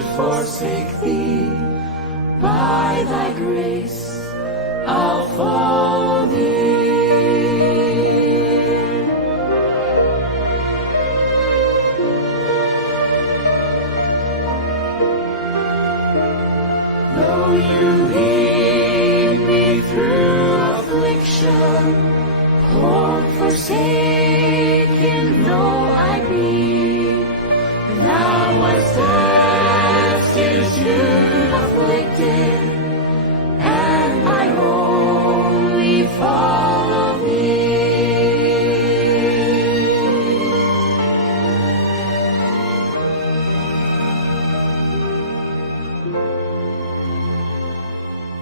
should forsake thee, by thy grace I'll follow thee. Though you lead me through affliction, poor, forsaken though I be, thou wast destitute, afflicted, and I wholly follow thee.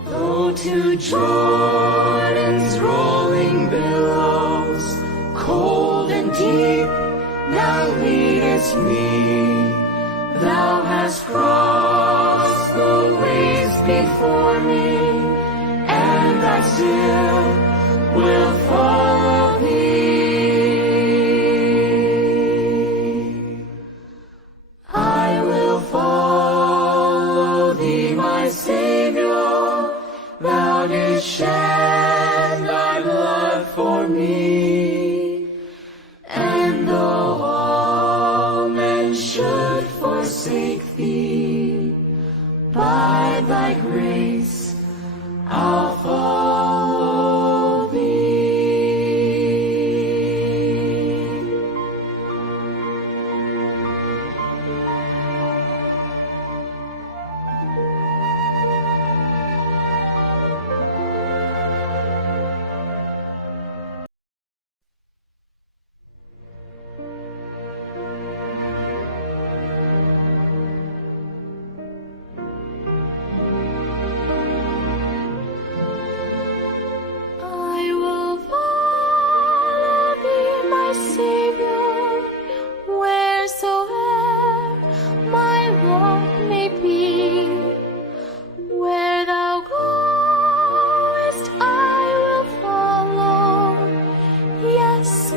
Though to Jordan's rolling billows, cold and deep, thou leadest me, thou hast crossed the waves before me, and I still will follow thee. I will follow thee, my Savior, thou didst shed thy blood for me, and though all men should forsake thee, by thy grace I'll follow thee. Yes.